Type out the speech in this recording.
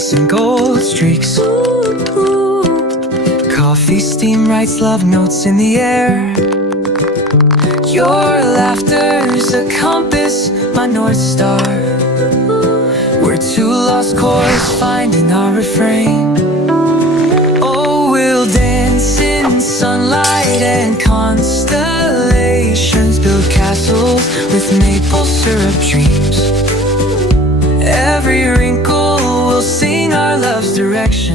chasing gold streaks. Coffee steam writes love notes in the air. Your laughter's a compass, my North Star. We're two lost chords finding our refrain. Oh, we'll dance in sunlight and constellations, build castles with maple syrup dreams. Every wrinkle will sing our love's direction.